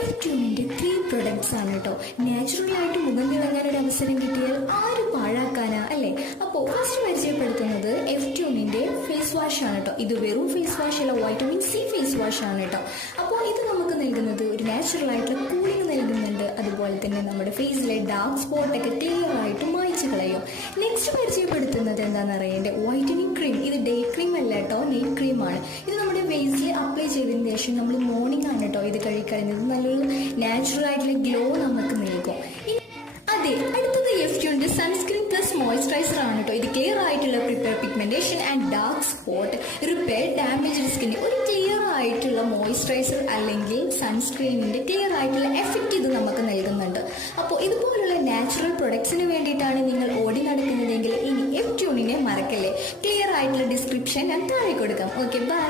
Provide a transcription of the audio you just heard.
F ട്യൂണിന്റെ 3 products ആണ് കേട്ടോ. Natural ആയിട്ട് മുഖം തിളങ്ങാൻ ഒരു അവസരം കിട്ടിയാൽ ആര് പാഴാക്കാനാ അല്ലേ? അപ്പോൾ ഫസ്റ്റ് പരിചയപ്പെടുത്തുന്നത് എഫ് ട്യൂണിന്റെ ഫേസ് വാഷ് ആണ് കേട്ടോ. ഇത് വെറും ഫേസ് വാഷ് അല്ല, വൈറ്റമിൻ സി ഫേസ് വാഷ് ആണ് കേട്ടോ. അപ്പോൾ ഇത് നമുക്ക് നൽകുന്നത് ഒരു നാച്ചുറൽ ആയിട്ടുള്ള കൂളിംഗ് നൽകുന്നുണ്ട്. അതുപോലെ തന്നെ നമ്മുടെ ഫേസിലെ ഡാർക്ക് സ്പോട്ട് ഒക്കെ ക്ലിയർ ആയിട്ട് മായ്ച്ചു കളയും. നെക്സ്റ്റ് പരിചയപ്പെടുത്തുന്നത് എന്താണെന്ന് അറിയേണ്ടത് വൈറ്റമിൻ ക്രീം. ഇത് ഡേ ക്രീം അല്ല കേട്ടോ, നൈറ്റ് ക്രീമാണ്. ഇത് നമ്മുടെ ഫേസിൽ അപ്ലൈ ചെയ്തതിന് ശേഷം നമ്മൾ മോർണിംഗ് ആണ് കേട്ടോ ഇത് കഴിക്കഴിഞ്ഞത്. നല്ലൊരു നാച്ചുറൽ ആയിട്ടുള്ള ഗ്ലോ നമുക്ക് നൽകും. അതെ, അടുത്തത് എഫ് ട്യൂണിന്റെ സൺസ്ക്രീൻ പ്ലസ് മോയ്സ്ചറൈസർ ആണ് കേട്ടോ. ഇത് ക്ലിയർ ആയിട്ടുള്ള prepare pigmentation and dark spot repair damage സ്കിന്നിന് ഒരു ക്ലിയർ ആയിട്ടുള്ള മോയ്സ്ചറൈസർ അല്ലെങ്കിൽ സൺസ്ക്രീനിന്റെ ക്ലിയർ ആയിട്ടുള്ള എഫക്റ്റ് ഇത് നമുക്ക് നൽകുന്നുണ്ട്. അപ്പോൾ ഇതുപോലുള്ള നാച്ചുറൽ പ്രൊഡക്ട്സിന് വേണ്ടിയിട്ടാണ് നിങ്ങൾ ഓടി നടക്കുന്നതെങ്കിൽ ഇനി എഫ് ട്യൂണിനെ മറക്കല്ലേ. ക്ലിയർ ആയിട്ടുള്ള ഡിസ്ക്രിപ്ഷൻ ഞാൻ താഴെ കൊടുക്കാം. Okay, by.